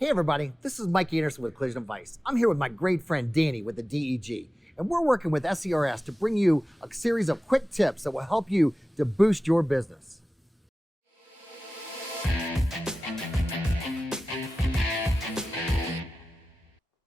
Hey everybody, this is Mike Anderson with Collision Advice. I'm here with my great friend Danny with the DEG, and we're working with SCRS to bring you a series of quick tips that will help you to boost your business.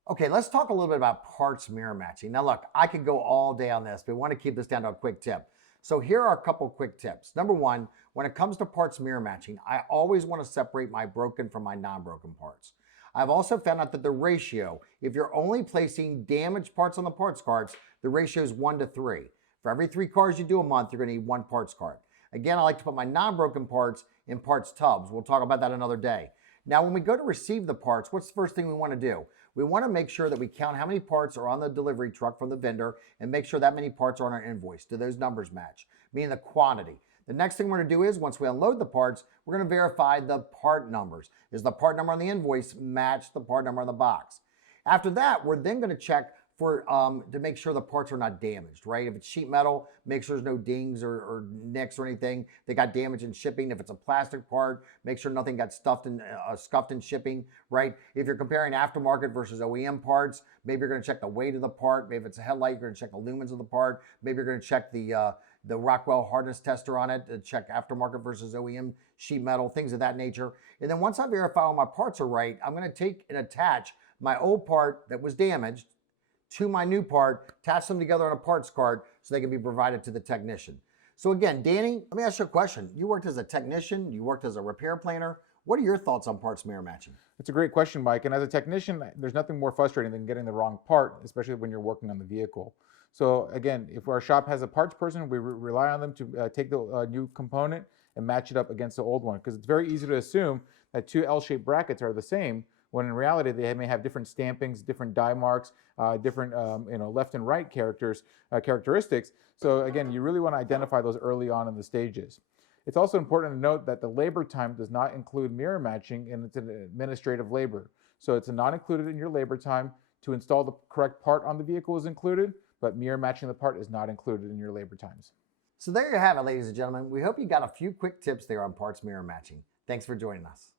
Okay, let's talk a little bit about parts mirror matching. Now look, I could go all day on this, but we want to keep this down to a quick tip. So here are a couple quick tips. Number one, when it comes to parts mirror matching, I always want to separate my broken from my non-broken parts. I've also found out that the ratio, if you're only placing damaged parts on the parts cards, the ratio is 1 to 3. For every 3 cars you do a month, you're going to need 1 parts card. Again, I like to put my non-broken parts in parts tubs. We'll talk about that another day. Now, when we go to receive the parts, what's the first thing we want to do? We want to make sure that we count how many parts are on the delivery truck from the vendor and make sure that many parts are on our invoice. Do those numbers match? Meaning the quantity. The next thing we're going to do is, once we unload the parts, we're going to verify the part numbers. Does the part number on the invoice match the part number on the box? After that, we're then going to check for to make sure the parts are not damaged, right? If it's sheet metal, make sure there's no dings or nicks or anything that got damaged in shipping. If it's a plastic part, make sure nothing got scuffed in shipping, right? If you're comparing aftermarket versus OEM parts, maybe you're going to check the weight of the part. Maybe if it's a headlight, you're going to check the lumens of the part. Maybe you're going to check the Rockwell hardness tester on it to check aftermarket versus OEM sheet metal, things of that nature. And then once I verify all my parts are right, I'm going to take and attach my old part that was damaged to my new part, attach them together on a parts card so they can be provided to the technician. So again, Danny, let me ask you a question. You worked as a technician, you worked as a repair planner. What are your thoughts on parts mirror matching? It's a great question, Mike. And as a technician, there's nothing more frustrating than getting the wrong part, especially when you're working on the vehicle. So again, if our shop has a parts person, we rely on them to take the new component and match it up against the old one, because it's very easy to assume that 2 L-shaped brackets are the same, when in reality they may have different stampings, different die marks, different left and right characteristics. So again, you really want to identify those early on in the stages. It's also important to note that the labor time does not include mirror matching, and it's an administrative labor. So it's not included in your labor time. To install the correct part on the vehicle is included, but mirror matching the part is not included in your labor times. So there you have it, ladies and gentlemen. We hope you got a few quick tips there on parts mirror matching. Thanks for joining us.